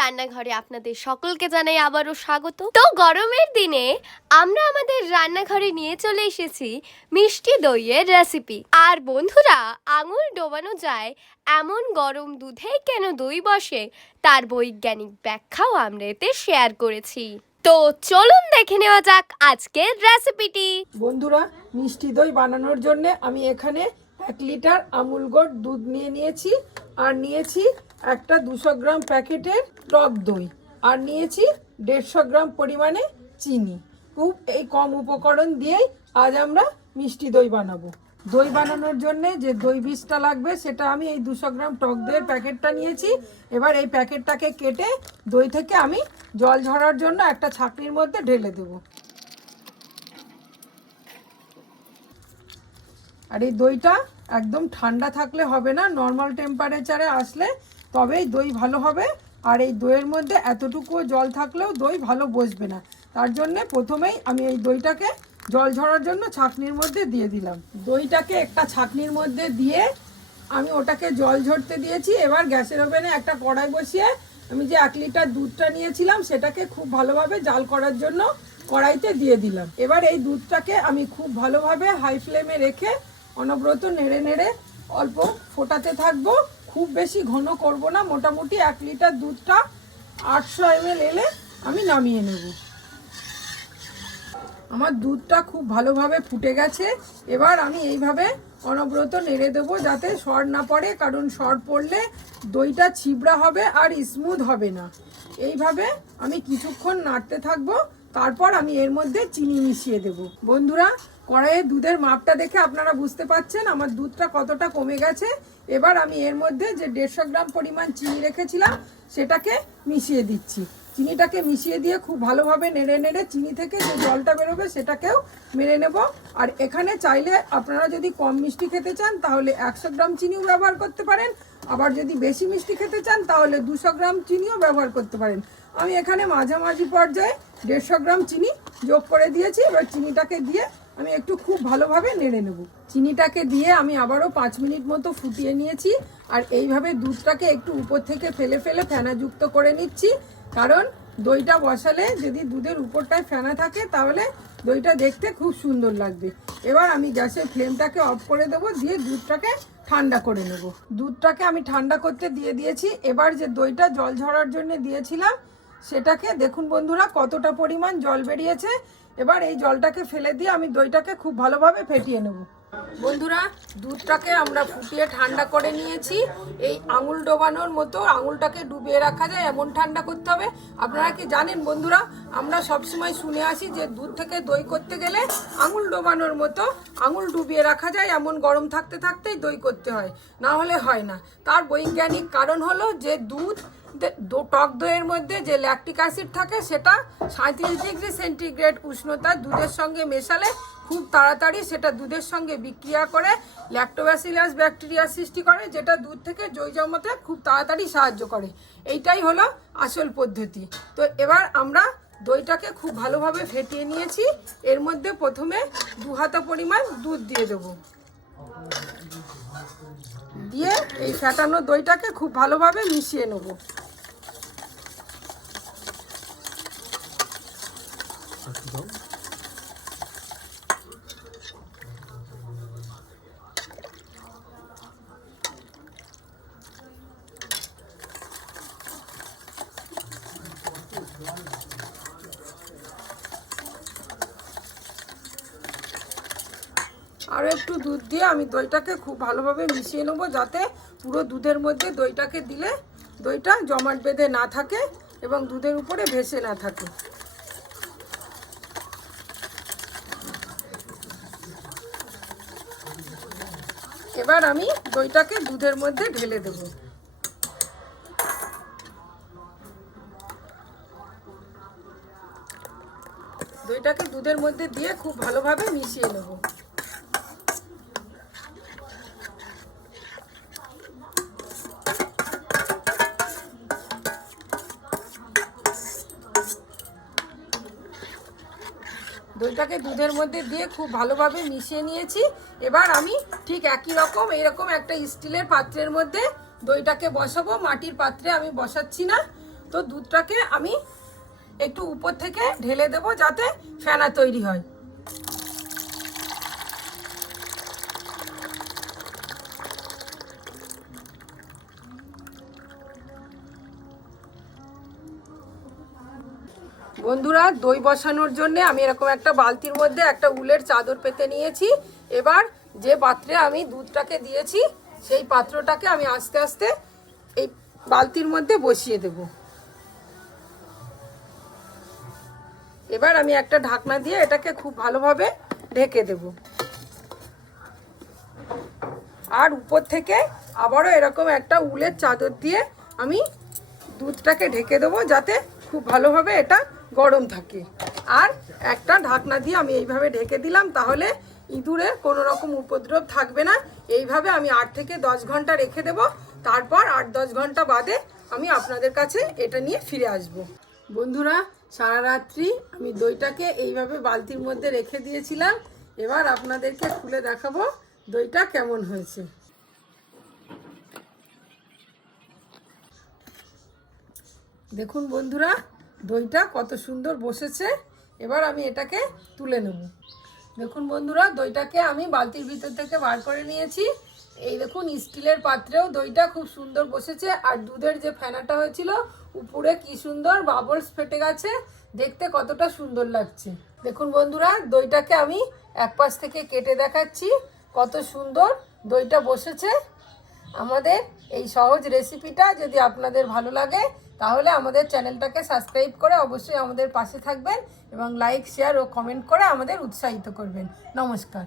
রান্নাঘরে আপনাদের সকলকে জানাই আবারও স্বাগত। তো গরমের দিনে আমরা আমাদের রান্নাঘরে নিয়ে চলে এসেছি মিষ্টি দইয়ের রেসিপি আর বন্ধুরা, আঙুল ডোবানো যায় এমন গরম দুধে কেন দই বসে তার বৈজ্ঞানিক ব্যাখ্যাও আমরা এতে শেয়ার করেছি। তো চলুন দেখে নেওয়া যাক আজকের রেসিপিটি বন্ধুরা, মিষ্টি দই বানানোর জন্য আমি এখানে এক লিটার আমুল গোট দুধ নিয়ে নিয়েছি আর নিয়েছি একটা দুশো গ্রাম প্যাকেটের টক দই। আর নিয়েছি দেড়শো গ্রাম পরিমাণে চিনি। খুব এই কম উপকরণ দিয়েই আজ আমরা মিষ্টি দই বানাবো। দই বানানোর জন্য যে দই বীজটা লাগবে, সেটা আমি এই দুশো গ্রাম টক দইয়ের প্যাকেটটা নিয়েছি। এবার এই প্যাকেটটাকে কেটে দই থেকে আমি জল ঝরার জন্য একটা ছাকনির মধ্যে ঢেলে দেবো। আর এই দইটা একদম ঠান্ডা থাকলে হবে না নর্মাল টেম্পারেচারে আসলে তবেই দই ভালো হবে। আর এই দইয়ের মধ্যে এতটুকু জল থাকলেও দই ভালো বসবে না। তার জন্যে প্রথমেই আমি এই দইটাকে জল ঝরার জন্য ছাকনির মধ্যে দিয়ে দিলাম। দইটাকে একটা ছাকনির মধ্যে দিয়ে আমি ওটাকে জল ঝরতে দিয়েছি। এবার গ্যাসের ওভেনে একটা কড়াই বসিয়ে আমি যে এক লিটার দুধটা নিয়েছিলাম, সেটাকে খুব ভালোভাবে জাল করার জন্য কড়াইতে দিয়ে দিলাম। এবার এই দুধটাকে আমি খুব ভালোভাবে হাই ফ্লেমে রেখে অনবরত নেড়ে নেড়ে অল্প ফোটাতে থাকব। খুব বেশি ঘন করব না, মোটামুটি এক লিটার দুধটা আটশো এমএল এলে আমি নামিয়ে নেব। আমার দুধটা খুব ভালোভাবে ফুটে গেছে। এবার আমি এইভাবে অনবরত নেড়ে দেবো যাতে সর না পড়ে, কারণ সর পড়লে দইটা ছিবড়া হবে আর স্মুথ হবে না। এইভাবে আমি কিছুক্ষণ নাড়তে থাকব, তারপর আমি এর মধ্যে চিনি মিশিয়ে দেব। বন্ধুরা কড়াইয়ে দুধের মাপটা দেখে আপনারা বুঝতে পাচ্ছেন, আমার দুধটা কতটা কমে গেছে। এবার আমি এর মধ্যে যে দেড়শো গ্রাম পরিমাণ চিনি রেখেছিলাম, সেটাকে মিশিয়ে দিচ্ছি। চিনিটাকে মিশিয়ে দিয়ে খুব ভালোভাবে নেড়ে নেড়ে চিনি থেকে যে জলটা বেরোবে, সেটাকেও মেরে নেব। আর এখানে চাইলে আপনারা যদি কম মিষ্টি খেতে চান, তাহলে একশো গ্রাম চিনিও ব্যবহার করতে পারেন। আবার যদি বেশি মিষ্টি খেতে চান, তাহলে দুশো গ্রাম চিনিও ব্যবহার করতে পারেন। আমি এখানে মাঝামাঝি পর্যায়ে দেড়শো গ্রাম চিনি যোগ করে দিয়েছি। এবার চিনিটাকে দিয়ে আমি একটু খুব ভালোভাবে নেড়ে নেব। চিনিটাকে দিয়ে আমি আবারও পাঁচ মিনিট মতো ফুটিয়ে নিয়েছি আর এইভাবে দুধটাকে একটু উপর থেকে ফেলে ফেলে ফেনাযুক্ত করে নিচ্ছি। কারণ দইটা বসালে যদি দুধের উপরটায় ফেনা থাকে তাহলে দইটা দেখতে খুব সুন্দর লাগবে। এবার আমি গ্যাসের ফ্লেমটাকে অফ করে দেবো, দিয়ে দুধটাকে ঠান্ডা করে নেব। দুধটাকে আমি ঠান্ডা করতে দিয়ে দিয়েছি। এবার যে দইটা জল ঝরার জন্য দিয়েছিলাম সেটাকে দেখুন বন্ধুরা, কতটা পরিমাণ জল বেরিয়েছে। এবার এই জলটাকে ফেলে দিয়ে আমি দইটাকে খুব ভালোভাবে ফেটিয়ে নেব। বন্ধুরা, দুধটাকে আমরা ফুটিয়ে ঠান্ডা করে নিয়েছি। এই আঙুল ডোবানোর মতো আঙুলটাকে ডুবিয়ে রাখা যায়, এমন ঠান্ডা করতে হবে। আপনারা কি জানেন বন্ধুরা, আমরা সবসময় শুনে আসি যে দুধ থেকে দই করতে গেলে আঙুল ডোবানোর মতো আঙুল ডুবিয়ে রাখা যায়, এমন গরম থাকতে থাকতেই দই করতে হয়। না হলে হয় না। তার বৈজ্ঞানিক কারণ হলো যে দুধ টক দইয়ের মধ্যে যে ল্যাকটিক অ্যাসিড থাকে, সেটা সাঁত্রিশ ডিগ্রি সেন্টিগ্রেড উষ্ণতা দুধের সঙ্গে মেশালে খুব তাড়াতাড়ি সেটা দুধের সঙ্গে বিক্রিয়া করে ল্যাক্টোব্যাসিলাস ব্যাকটেরিয়া সৃষ্টি করে, যেটা দুধ থেকে জৈ জমাতে খুব তাড়াতাড়ি সাহায্য করে। এইটাই হলো আসল পদ্ধতি। তো এবার আমরা দইটাকে খুব ভালোভাবে ফেটিয়ে নিয়েছি। এর মধ্যে প্রথমে দু হাতা পরিমাণ দুধ দিয়ে দেবো। দিয়ে এই ফেটানো দইটাকে খুব ভালোভাবে মিশিয়ে নেব। আরও একটু দুধ দিয়ে আমি দইটাকে খুব ভালোভাবে মিশিয়ে নেব যাতে পুরো দুধের মধ্যে দইটাকে দিলে দইটা জমাট বেঁধে না থাকে এবং দুধের উপরে ভেসে না থাকে। এবার আমি দইটাকে দুধের মধ্যে ঢেলে দেবো। দইটাকে দুধের মধ্যে দিয়ে খুব ভালোভাবে মিশিয়ে নেব। দইটাকে দুধের মধ্যে দিয়ে খুব ভালোভাবে মিশিয়ে নিয়েছি। এবার আমি ঠিক একই রকম এইরকম একটা স্টিলের পাত্রের মধ্যে দইটাকে বসাবো। মাটির পাত্রে আমি বসাচ্ছি না। তো দুধটাকে আমি একটু উপর থেকে ঢেলে দেব যাতে ফেনা তৈরি হয়। বন্ধুরা, দই বসানোর জন্য আমি এরকম একটা বালতির মধ্যে একটা উলের চাদর পেতে নিয়েছি। এবার যে পাত্রে আমি দুধটাকে দিয়েছি, সেই পাত্রটাকে আমি আস্তে আস্তে এই বালতির মধ্যে বসিয়ে দেব। এবার আমি একটা ঢাকনা দিয়ে এটাকে খুব ভালোভাবে ঢেকে দেব। আর উপর থেকে আবারও এরকম একটা উলের চাদর দিয়ে আমি দুধটাকে ঢেকে দেবো, যাতে খুব ভালোভাবে এটা গরম থাকে। আর একটা ঢাকনা দিয়ে আমি এইভাবে ঢেকে দিলাম, তাহলে ইঁদুরের কোনো রকম উপদ্রব থাকবে না। এইভাবে আমি আট থেকে দশ ঘণ্টা রেখে দেব। তারপর আট দশ ঘণ্টা বাদে আমি আপনাদের কাছে এটা নিয়ে ফিরে আসব। বন্ধুরা, সারা রাত্রি আমি দইটাকে এইভাবে বালতির মধ্যে রেখে দিয়েছিলাম। এবার আপনাদেরকে খুলে দেখাবো দইটা কেমন হয়েছে। দেখুন বন্ধুরা দইটা কত সুন্দর বসেছে। এবার আমি এটাকে তুলে নেব। দেখুন বন্ধুরা, দইটাকে আমি বালতির ভিতর থেকে বার করে নিয়েছি। এই দেখুন, স্টিলের পাত্রেও দইটা খুব সুন্দর বসেছে। আর দুধের যে ফেনাটা হয়েছিল, উপরে কি সুন্দর বাবলস ফেটে গেছে। দেখতে কতটা সুন্দর লাগছে। দেখুন বন্ধুরা, দইটাকে আমি এক পাশ থেকে কেটে দেখাচ্ছি কত সুন্দর দইটা বসেছে। আমাদের এই সহজ রেসিপিটা যদি আপনাদের ভালো লাগে তাহলে আমাদের চ্যানেলটাকে সাবস্ক্রাইব করে অবশ্যই আমাদের পাশে থাকবেন এবং লাইক, শেয়ার ও কমেন্ট করে আমাদের উৎসাহিত করবেন। নমস্কার।